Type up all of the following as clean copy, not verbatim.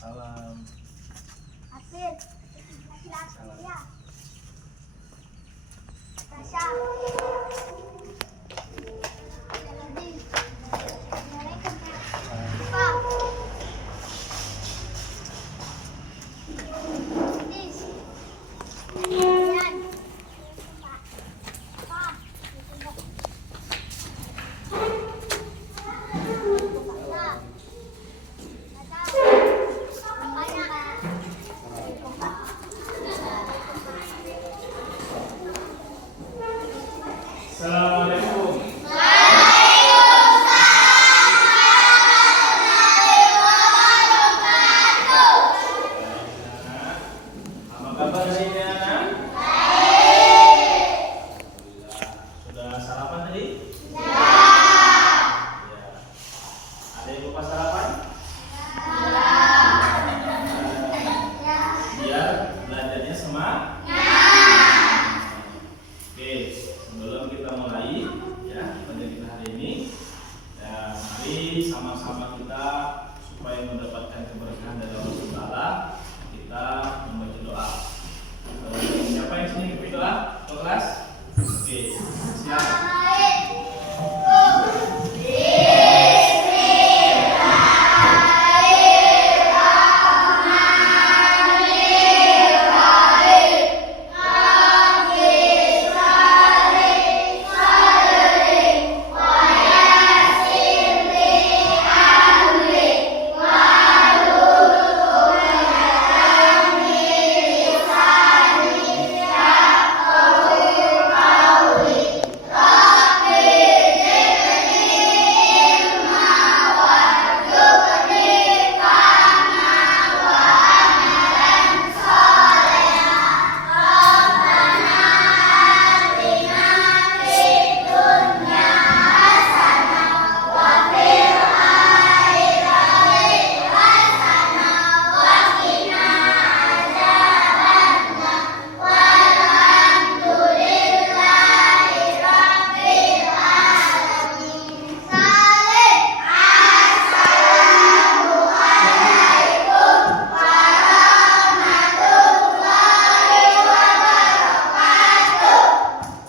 Salam. Akhir. Ya. Tasya. Assalamualaikum. Apa kabar hari ini anak? Sudah sarapan tadi? Ya. Ada yang lupa sarapan? Biar belajarnya semangat. Oke, sebelum kita mulai ya pelajaran kita hari ini, ya, mari sama-sama kita supaya mendapatkan keberkahan dari Allah Subhanahu wa Ta'ala, kita membaca doa. Siapa yang sini berdoa? Kelas? Oke, siap.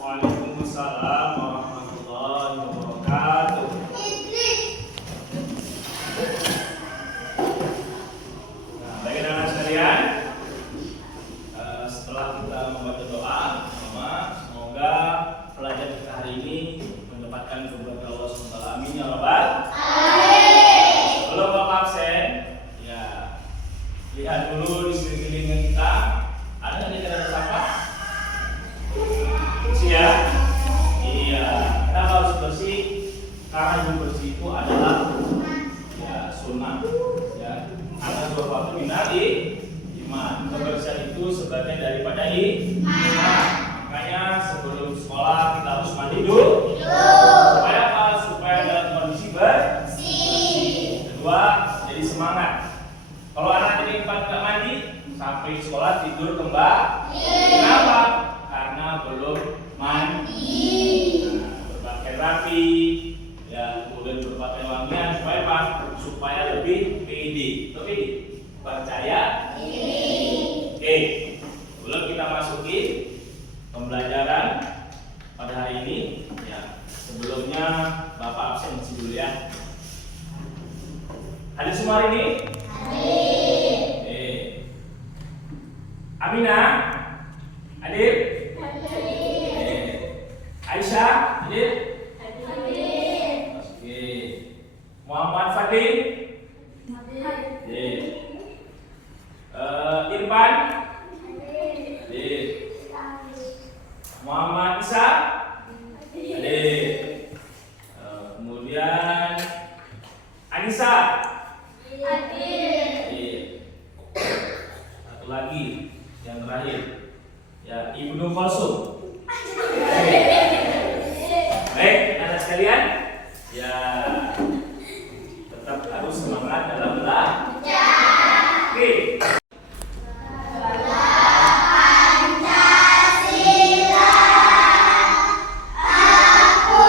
Waalaikumsalam warahmatullahi wabarakatuh. Nah, baik anak sekalian, setelah kita membaca doa, semoga pelajaran kita hari ini mendapatkan keberkahan Allah SWT. Amin ya rabbal alamin. Sebelum Bapak absen, ya lihat dulu di sekeliling kita ada nggak yang ada sampah? Ya, iya. Kenapa harus bersih? Karena yang bersih itu adalah ya sunnah. Ya, ada suatu minari iman. Kebersihan itu sebagian daripada iman. Makanya sebelum sekolah kita harus mandi dulu. Supaya apa? Supaya dalam kondisi bersih. Kedua, jadi semangat. Kalau anak ini nggak mandi, sampai sekolah tidur kembali. Kenapa? Karena belum mandi, berpakaian rapi, ya, kemudian berpakaian wangian supaya apa? Supaya lebih pede, percaya diri. Oke, sebelum kita masuki pembelajaran pada hari ini, ya, sebelumnya Bapak absen dulu ya. Hadir semua hari ini? Hadir. Aminah, hadir? Aisyah, hadir? Oke. Muhammad Fadil? Hadir. Irfan? Hadir. Muhammad Isa? Hadir. Kemudian Anissa? Hadir. Satu lagi yang terakhir, ya, Ibnu Kalsum. Baik, anak sekalian, ya tetap harus semangat dalam belajar. Oke. Pancasila, aku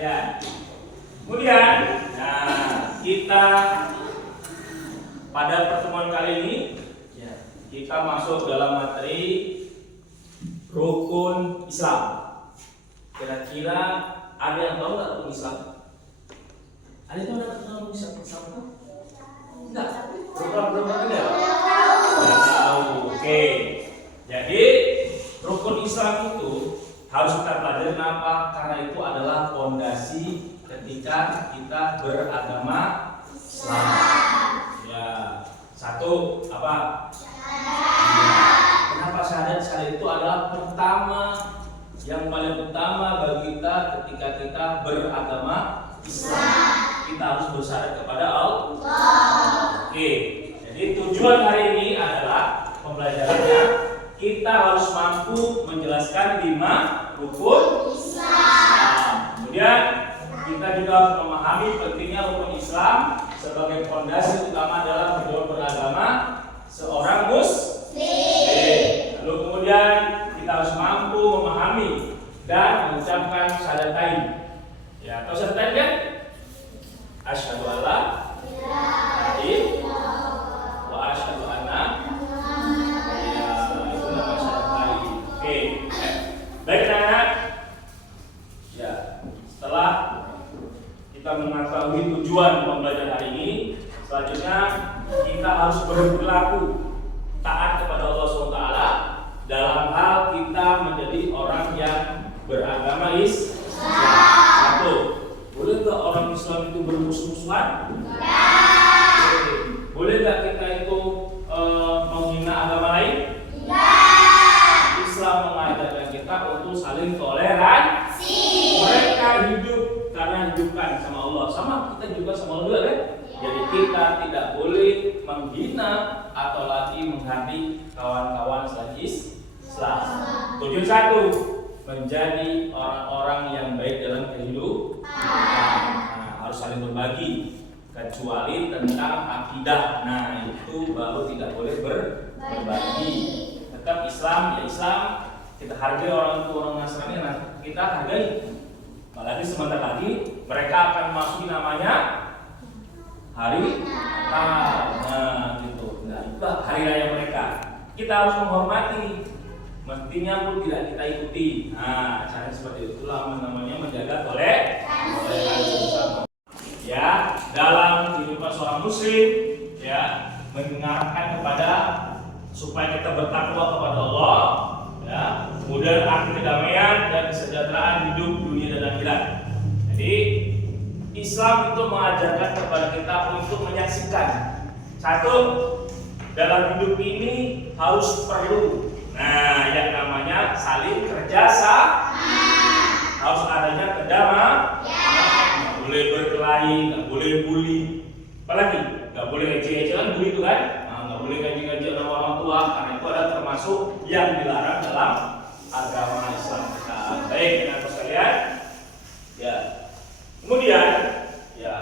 sekalian. Kemudian, nah, kita pada pertemuan kali ini kita masuk dalam materi rukun Islam. Kira-kira ada yang tahu nggak rukun Islam? Ada yang tahu rukun Islam? Enggak. Belum ada. Tahu. Oke. Jadi rukun Islam itu harus kita pelajari kenapa? Karena itu adalah fondasi ketika kita beragama Islam. Ya, satu apa? Kenapa syahadat? Syahadat itu adalah yang paling utama bagi kita ketika kita beragama Islam. Kita harus bersyahadat kepada Allah. Oke. Jadi tujuan hari ini adalah pembelajarannya kita harus mampu menjelaskan 5 rukun Islam. Kemudian kita juga harus memahami pentingnya rukun Islam sebagai fondasi utama dalam kehidupan beragama seorang Muslim. Lalu kemudian kita harus mampu memahami dan mengucapkan syahadatain. Ya, tahu syahadatain kan? Asyhadu an la ilaha illallah wa asyhadu anna itu nama syahadatain. Oke. Baik anak-anak. Ya, setelah kita mengetahui tujuan pembelajaran hari ini, selanjutnya kita harus berperilaku taat kepada Allah SWT dalam hal kita menjadi orang yang beragama Islam. Satu, boleh nggak orang Islam itu bermusuh-musuhan? Boleh nggak kita itu menghina agama lain? Islam mengajarkan kita untuk saling toleransi. Mereka hidup karena hidupkan sama Allah, sama kita juga sama Allah juga kan? Jadi kita tidak boleh menghina atau lagi menghati kawan-kawan selain Islam. Tujuan satu, menjadi orang-orang yang baik dalam kehidupan. Nah, harus saling berbagi, kecuali tentang akidah. Nah, itu baru tidak boleh berbagi. Tetap Islam ya Islam, kita hargai orang tua orang Nasrani, kita hargai. Apalagi sebentar lagi mereka akan masuki namanya hari Natal. Nah, gitu. Nah, itu hari raya mereka. Kita harus menghormati. Mestinya pun tidak kita ikuti. Nah, cara seperti itulah namanya menjaga toleransi bersama. Ya, dalam kehidupan seorang muslim ya, mengarahkan kepada supaya kita bertakwa kepada Allah ya, kemudian arti kedamaian dan kesejahteraan hidup dunia dan akhirat. Jadi Islam itu mengajarkan kepada kita untuk menyaksikan satu, dalam hidup ini harus perlu yang namanya saling kerjasama. Harus adanya kedamaian. Nggak boleh berkelahi, nggak boleh bully. Apalagi nggak boleh ejek-ejek kan, bully itu kan? Nggak boleh ngejek-ngejek sama orang tua, karena itu adalah termasuk yang dilarang dalam agama Islam kita. Baik, teman-teman sekalian. Ya. Kemudian, ya,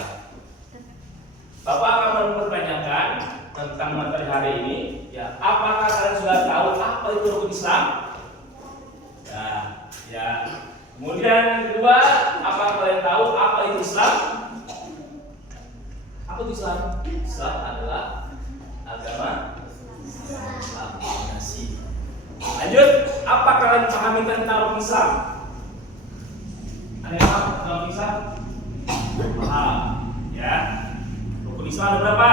Bapak akan mempertanyakan tentang materi hari ini. Ya, apakah kalian sudah tahu apa itu rukun Islam? Ya. Kemudian yang kedua, apakah kalian tahu apa itu Islam? Apa itu Islam? Islam adalah agama Islam. Lanjut, apa kalian pahami tentang rukun Islam? Ada yang paham tentang rukun Islam? Paham, ya. Rukun Islam ada berapa?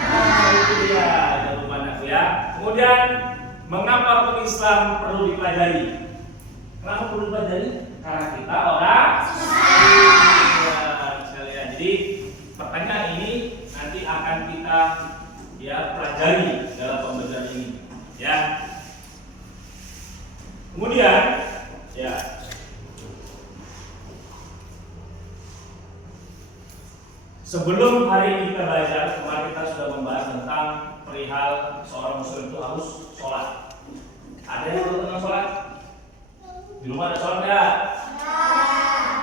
Itu dia, jangan lupa anakku ya. Kemudian, mengapa rukun Islam perlu dipelajari? Kenapa perlu dipelajari? Karena kita orang Islam sekalian. Jadi pertanyaan ini nanti akan kita pelajari dalam pembelajaran ini, ya. Kemudian, ya. Sebelum hari ini kita belajar, kemarin kita sudah membahas tentang perihal seorang muslim itu harus sholat. Ada yang tahu tentang sholat? Di rumah ada sholat nggak?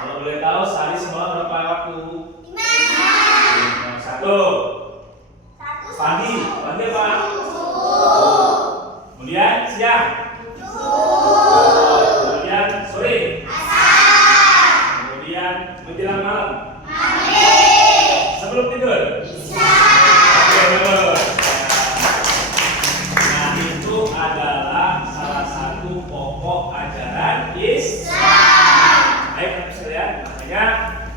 Kalau boleh tahu, sehari sholat berapa waktu? 5. Satu. Pagi apa? Kemudian siang. Kemudian sore. Kemudian menjelang malam? Sebelum tidur? Nah, itu adalah salah satu pokok ajaran Islam. Baik, sekalian, makanya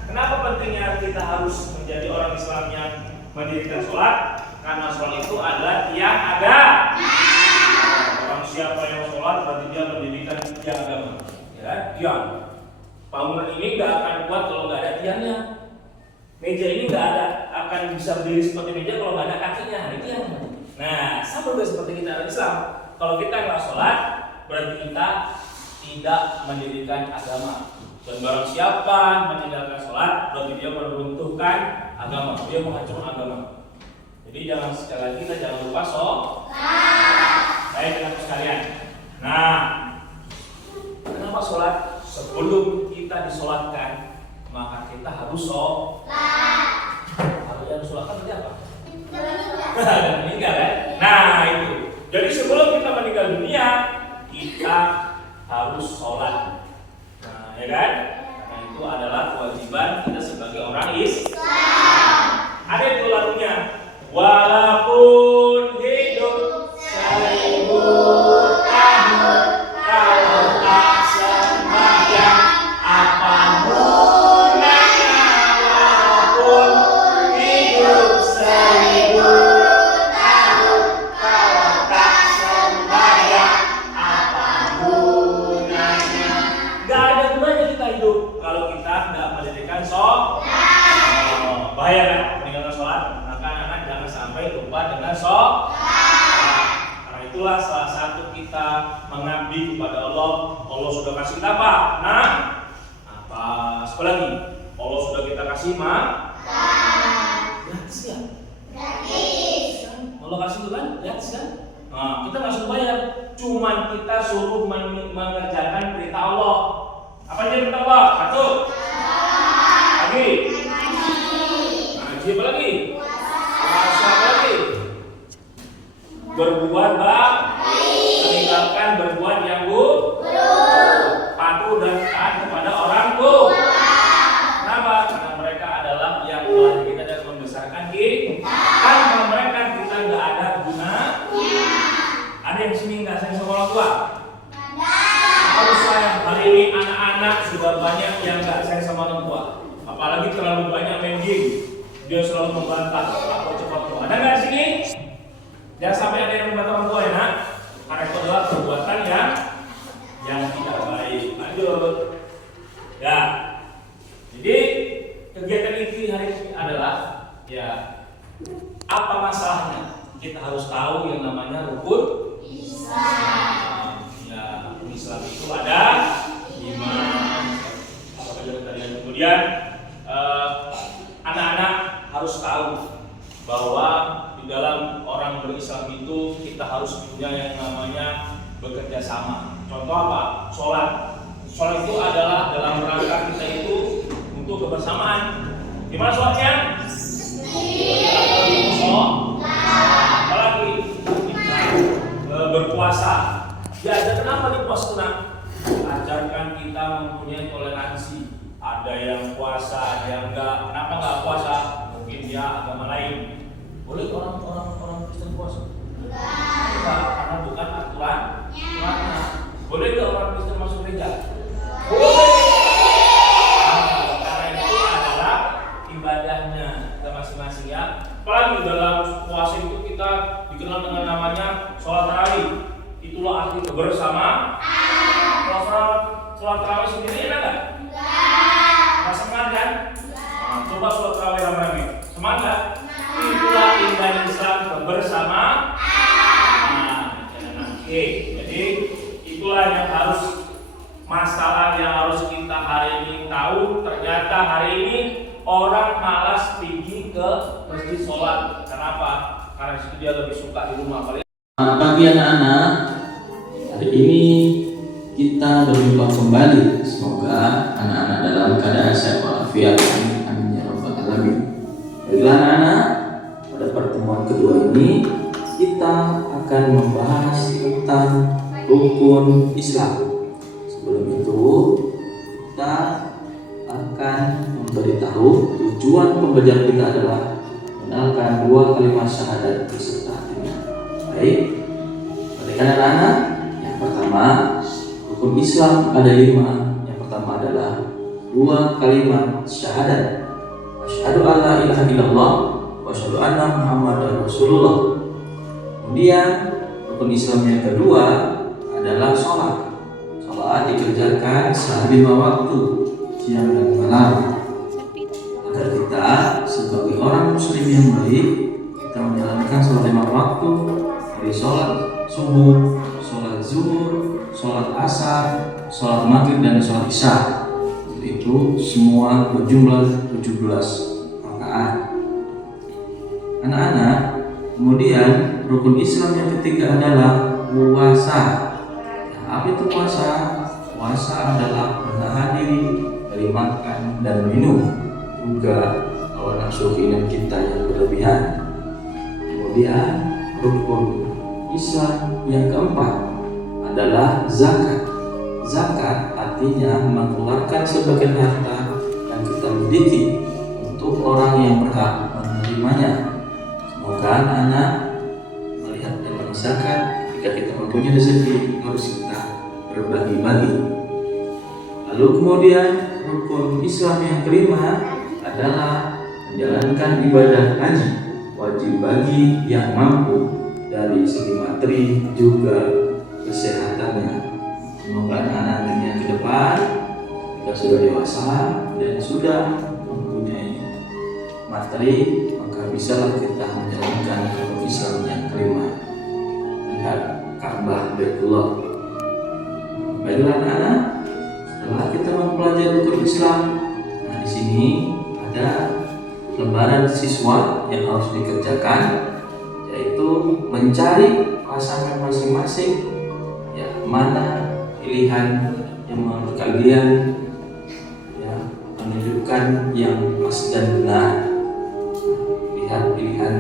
kenapa pentingnya kita harus menjadi orang Islam yang mendirikan sholat? Karena sholat itu adalah tiang agama. Orang siapa yang sholat berarti dia mendirikan tiang agama. Ya, tiang. Bangunan ini nggak akan kuat kalau nggak ada tiangnya. Meja ini nggak akan bisa berdiri seperti meja kalau nggak ada kakinya. Ini tiang. Nah, sama juga seperti kita orang Islam. Kalau kita nggak sholat, berarti kita tidak mendirikan agama. Dan barang siapa meninggalkan sholat, berarti dia meruntuhkan agama, dia menghancurkan agama. Jadi jangan sekali lagi kita jangan lupa sholat. Baik teman-teman sekalian. Nah, kenapa sholat? Sebelum kita disolatkan, maka kita harus sholat. Kalau yang sholatkan berarti apa? Meninggal kan? Nah itu. Jadi sebelum kita meninggal dunia, kita harus sholat. Nah, ya kan? Nah itu adalah kewajiban kita sebagai orang Islam. Ada itu lagunya. Walaupun hidup 1000 tahun, kalau tak sembahyang, apa gunanya? Walaupun hidup 1000 tahun, kalau tak sembahyang, apa gunanya? Gak ada gunanya kita hidup kalau kita nggak mendirikan sholat. Bahaya kan meninggalkan sholat? Maka anak-anak jangan sampai lupa dengan sholat. Karena itulah salah satu kita mengabdi kepada Allah. Allah sudah kasih kita apa? Nah, apa? Sekali lagi, Allah sudah kita kasih gratis ya? Gratis. Allah kasih itu kan? Gratis kan? Nah, kita nggak suruh bayar, cuman kita suruh mengerjakan perintah Allah. Apa aja perintah Allah? Satu. Lagi. Ngaji apa lagi? Puasa apa lagi? Berbuat baik. Meninggalkan berbuat yang buruk. Patuh dan taat kepada orang tua. Kenapa? Karena mereka adalah yang melahirkan kita dan membesarkan kita. Tanpa mereka kita nggak ada guna. Ada yang sini nggak sayang sama orang tua? Harus sayang. Hari ini anak-anak sudah banyak yang nggak sayang sama orang tua. Apalagi terlalu banyak main game. Dia selalu membantah atau cepat tua. Ada nggak di sini? Jangan sampai ada yang membantah orang tua ya nak. Karena itu adalah perbuatan yang tidak baik. Lanjut. Ya. Jadi kegiatan inti hari ini adalah ya apa masalahnya? Kita harus tahu yang namanya rukun Islam. Ya, rukun Islam itu ada 5. Apa saja tadi. Kemudian anak-anak harus tahu bahwa di dalam orang berislam itu kita harus punya yang namanya bekerja sama. Contoh apa? Sholat. Sholat itu adalah dalam rangka kita itu untuk kebersamaan. Gimana sholatnya? Apalagi kita berpuasa. Diajar kenapa di puasa nak? Ajarkan kita mempunyai toleransi. Ada yang puasa, ada yang enggak. Kenapa enggak puasa? Mungkin dia agama lain. Boleh orang Kristen puasa? Enggak, karena bukan aturannya. Boleh enggak orang Kristen masuk gereja? Boleh. Karena itu adalah ibadahnya kita masing-masing ya. Apalagi dalam puasa itu kita dikenal dengan namanya sholat tarawih. Itulah arti kebersamaan. Sholat tarawih sendiri enak nggak? Nggak semangat kan? Nah, coba sholat tarawih rame-rame. Semangat? Itulah indah Islam kebersamaan. Oke, jadi itulah yang harus masalah yang harus kita hari ini tahu. Ternyata hari ini orang malas pergi ke masjid sholat. Kenapa? Karena disitu dia lebih suka di rumah. Selamat pagi anak-anak. Hari ini kita berjumpa kembali. Semoga anak-anak dalam keadaan sehat walafiat. Amin ya rabbal alamin. Baiklah anak-anak, pada pertemuan kedua ini kita akan membahas tentang rukun Islam. Sebelum itu kita akan memberitahu tujuan pembelajaran kita adalah mengenalkan 2 kalimat syahadat beserta artinya. Baik, perhatikan anak-anak. Yang pertama, rukun Islam ada 5. Yang pertama adalah 2 kalimat syahadat. Asyhadu alla ilaha illallah wa asyhadu anna Muhammadar Rasulullah. Kemudian rukun Islam yang kedua adalah sholat. Sholat dikerjakan sehari 5 waktu, siang dan malam, agar kita sebagai orang muslim yang baik, kita menjalankan sholat 5 waktu, dari sholat subuh, sholat zuhur, sholat asar, sholat maghrib, dan sholat isya. Itu semua berjumlah 17 rakaat. Anak-anak, kemudian rukun Islam yang ketiga adalah puasa. Apa itu puasa? Puasa adalah menahan diri dari makan dan minum, juga lawan nafsu keinginan kita yang berlebihan. Kemudian rukun Islam yang keempat adalah zakat. Zakat artinya mengeluarkan sebagian harta yang kita miliki untuk orang yang berhak menerimanya. Semoga anak-anak melihat dan zakat, ketika kita mempunyai rezeki harus kita berbagi-bagi. Lalu kemudian rukun Islam yang kelima adalah menjalankan ibadah haji, wajib bagi yang mampu dari segi materi juga kesehatannya. Semoga anak-anak nantinya ke depan jika sudah dewasa dan sudah mempunyai materi, maka bisalah kita menjalankan rukun Islam yang kelima. Lihat Ka'bah Baitullah. Baiklah anak-anak, setelah kita mempelajari rukun Islam, nah di sini ada lembaran siswa yang harus dikerjakan, yaitu mencari pasangan masing-masing, ya mana pilihan yang menurut kalian ya menunjukkan yang pas dan benar. Lihat pilihan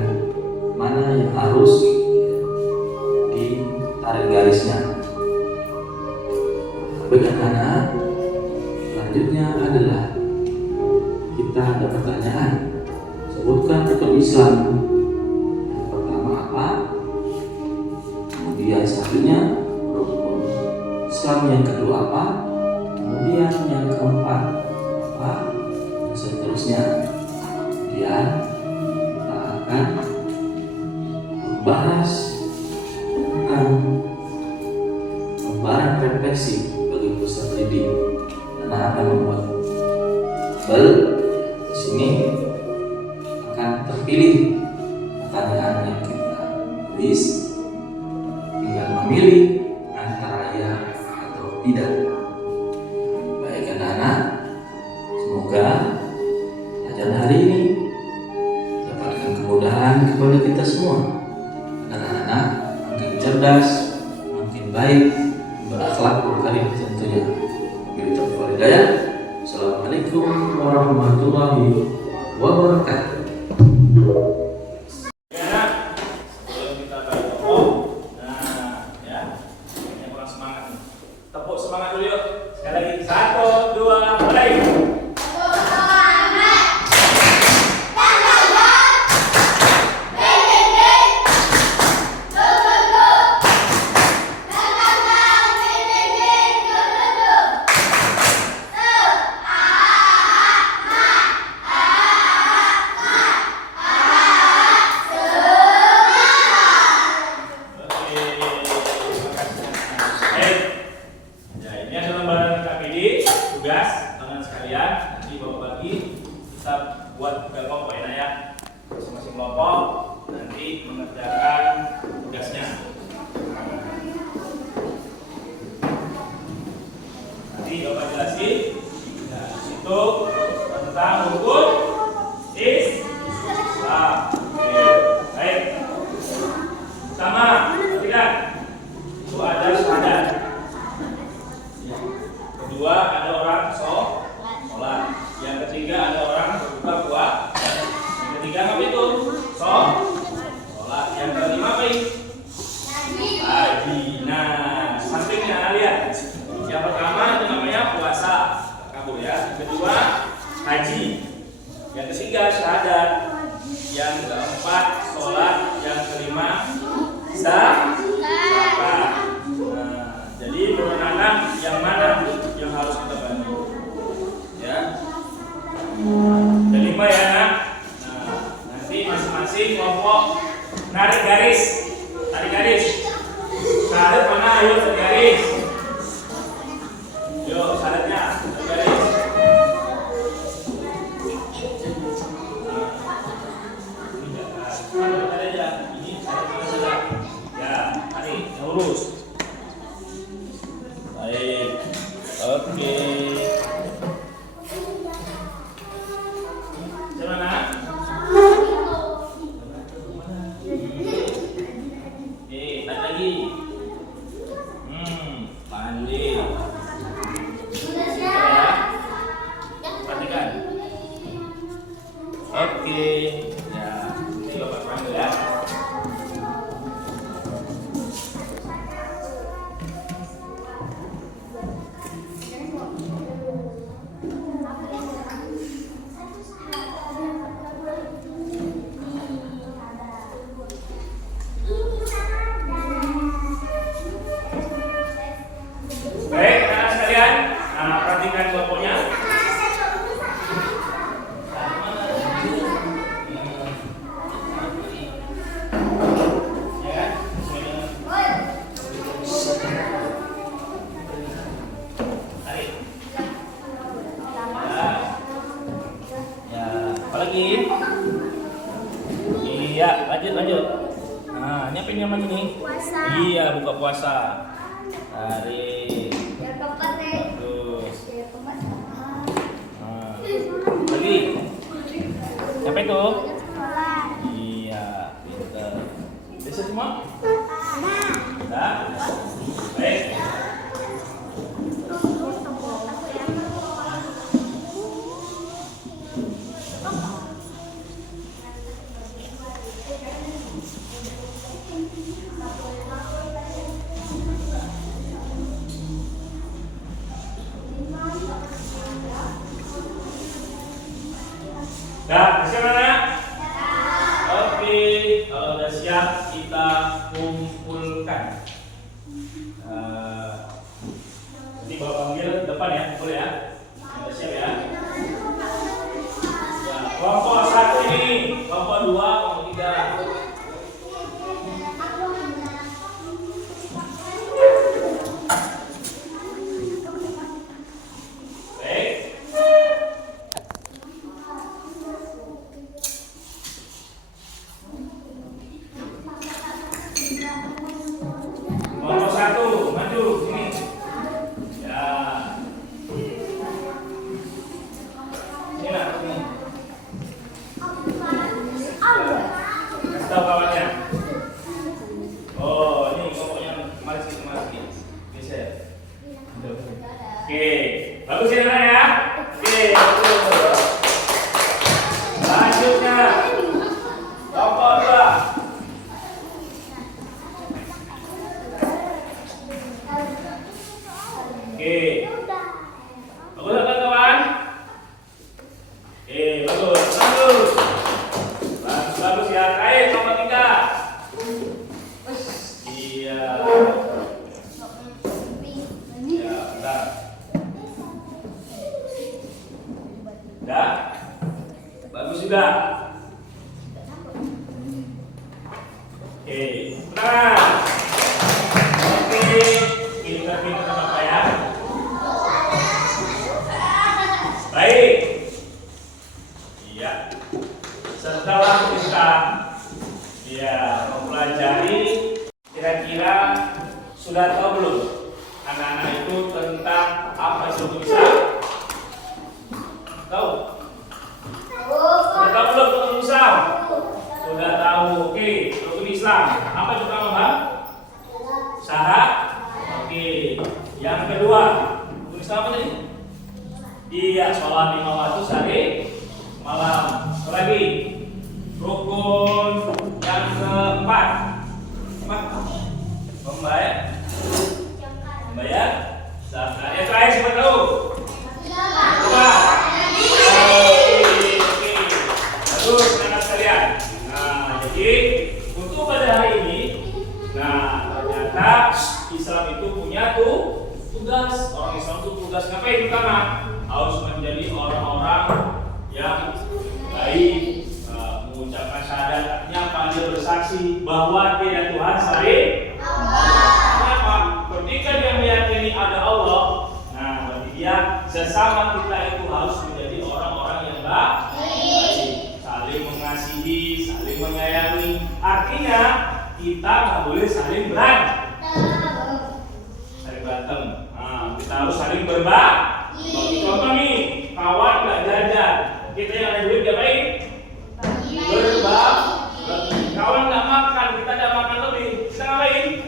mana yang harus ditarik garisnya. Baik anak-anak, selanjutnya adalah kita ada pertanyaan. Sebutkan rukun Islam. Yang pertama apa? Kemudian satunya rukun Islam yang kedua apa? Kemudian yang keempat apa? Dan seterusnya. Kemudian kita akan membahas tentang gambaran refleksi bagi peserta didik. Anak akan membuat tabel. Di sini akan terpilih pertanyaan yang kita tulis, tinggal memilih antara ya atau tidak. Baik anak-anak, semoga pelajaran hari ini dapatkan kemudahan kepada kita semua. Anak-anak makin cerdas, makin baik, berakhlak karim tentunya. Bila taufiq wal hidayah. Assalamualaikum warahmatullahi wabarakatuh. Sebelum kita bertepuk, nah ya, ini kurang semangat nih. Tepuk semangat dulu yuk. Sekali lagi, 1, 2, mulai. Tugas teman sekalian, nanti bapak bagi kita buat kelompok ya, ya. Masing-masing kelompok nanti mengerjakan tugasnya. Nanti bapak jelasin ya, di situ tentang rukun Islam. Oke, baik. Pertama, perhatikan itu ada syahadat. Kedua ada orang sholat. Yang ketiga ada orang berbuka puasa. Yang ketiga apa itu? Sholat. Yang kelima apa ini? Haji. Nah, sampingnya lihat. Yang pertama itu namanya puasa. Kabur ya. Yang kedua haji. Yang ketiga syahadat. Yang keempat sholat. Yang kelima zakat. Nah, jadi menurut anak yang mana yang harus kita bantu? Ya. Yang lima ya nak. Nah, nanti masing-masing kelompok narik garis. Tarik garis. Syahadat mana? Ayo tarik garis. Yuk syahadatnya tarik garis. Lurus. Baik. Oke. Gimana? Tarik lagi. Pandai. Perhatikan. Oke. Ya, ini Bapak panggil ya. Baik, anak sekalian, perhatikan kelompoknya. Ya, tarik. Ya, apa lagi? Iya, lanjut. Nah, nyiapin yang mana nih? Puasa. Iya, buka puasa. Tarik. Yang keempat nih. Bagus. Yang keempat. Nah, lagi. Siapa itu? Sholat. Iya, pinter. Bisa semua? Nah. Nah, baik. Dah, siap anak? Oke, kalau udah siap kita kumpulkan. Nanti bawa panggil depan ya, kumpul ya. Udah siap ya? Ya, kelompok satu ini, kelompok dua, kelompok tiga. Baik. Kelompok satu, maju sini. Ya. Sini nak, sini. Kasih tahu kawannya. Oh, ini kelompoknya mari sini. Geser. Oke, bagus ya anak ya. Oke, bagus. Lanjutnya, kelompok dua. Oke, bagus apa kawan? Oke, bagus. Bagus ya. Terakhir nomor 3. Iya. Ya, bentar. Udah? Bagus juga. Oke, nah. Oke, pintar-pintar Bapak ya. Baik. Iya. Setelah kita mempelajari, kira-kira sudah tahu belum anak-anak itu tentang apa itu Islam? Tahu? Sudah tahu belum tentang Islam? Sudah tahu. Oke, rukun Islam. Apa itu pertama, Bang? Syahadat. Oke. Yang kedua, rukun Islam apa tadi? Iya, sholat 5 waktu sehari malam. Satu lagi, rukun yang keempat. Membayar zakat. Yang terakhir siapa tahu? Oke. Baik, mengucapkan syahadat artinya apa? Dia bersaksi bahwa tiada Tuhan selain Allah. Kenapa? Ketika dia meyakini ada Allah, nah berarti dia sesama kita itu harus menjadi orang-orang yang baik, saling mengasihi, saling menyayangi. Artinya kita nggak boleh saling berantem. Nah, kita harus saling berbagi. Contoh nih, kawan nggak jajan, kita yang ada duit diapain? Berbagi. Kawan nggak makan, kita nggak makan lebih, kita ngapain?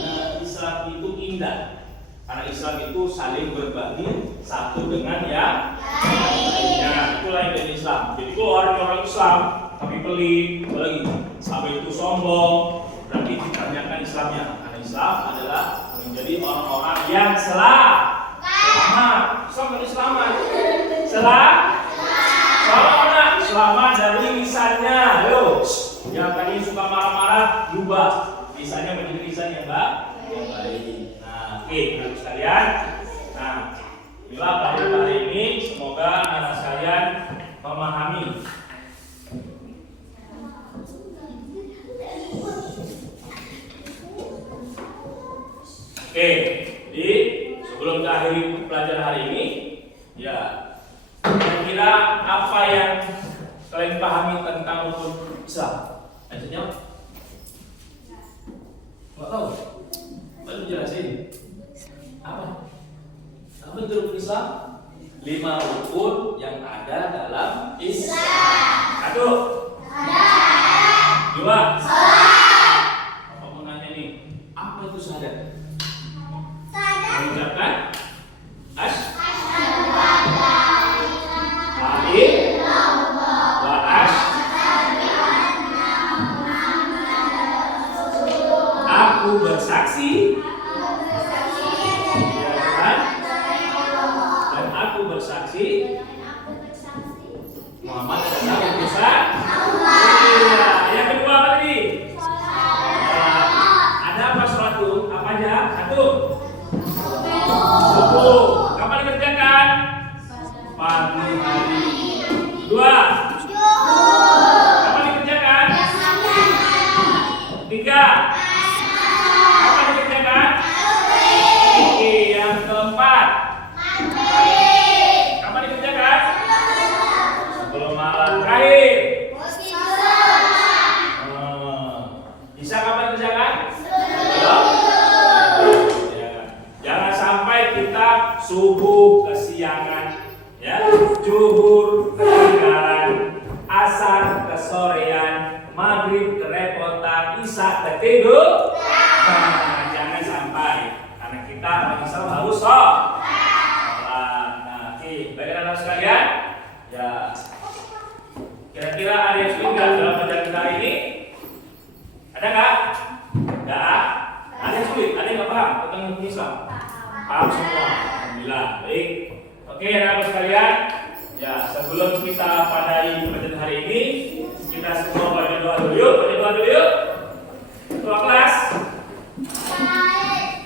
Nah, Islam itu indah, karena Islam itu saling berbagi satu dengan yang lainnya. Itulah yang dari Islam. Jadi kalau orang Islam tapi pelit, apalagi sampai itu sombong, berarti ditanyakan Islamnya. Karena Islam adalah menjadi orang-orang yang selamat. Selamat. Selamat dari lisannya. Ayo, yang tadi suka marah-marah, ubah lisannya menjadi lisan yang baik. Nah, oke, teman-teman sekalian. Nah, inilah pelajaran hari ini. Semoga anak sekalian memahami. Oke, jadi sebelum kita akhiri pelajaran hari ini, ya, kira-kira apa yang kalian pahami tentang rukun Islam? Lanjutnya, nggak tahu? Baru jelasin. Apa itu rukun Islam? 5 rukun yang ada dalam Islam. 1. 2. Apa mau nanya nih? Apa itu syahadat? Mengucapkan asyhadu an la ilaha illallah wa asyhadu anna Muhammadar Rasulullah. Aku bersaksi dan aku bersaksi Muhammad adalah utusan Allah. Yang kedua apa tadi? Ada apa sholat itu? Apa aja? 1. Subuh. Kapan dikerjakan? Pagi hari. 2. Kapan dikerjakan? 3. Kapan dikerjakan? Oke, yang keempat. Kapan dikerjakan? Sebelum malam. Terakhir. Bisa kapan dikerjakan? Jangan sampai kita subuh kesiangan, ya, zuhur ketinggalan, asar kesorean, maghrib kerepotan, isya ketidur. Nah, jangan sampai, karena kita orang Islam harus sholat. Nah, oke, baik anak sekalian, ya, kira-kira ada yang sulit nggak dalam pelajaran kita hari ini? Ada nggak? Nggak. Ada yang sulit, ada yang nggak paham tentang hukum Islam? Paham semua? Alhamdulillah. Baik. Oke, anak sekalian. Ya, sebelum kita padahi pelajaran hari ini, kita semua baca doa dulu yuk. Baca doa dulu yuk. Ketua kelas. Malik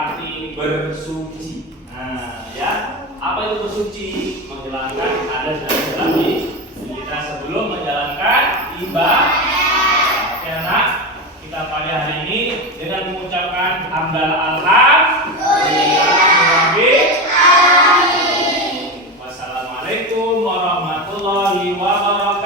arti bersuci. Nah, ya, apa itu bersuci? Menghilangkan hadas dan dalam diri kita sebelum menjalankan ibadah. Oke anak, kita pada hari ini dengan mengucapkan hamdalah alhamdulillah. Wassalamualaikum warahmatullahi wabarakatuh.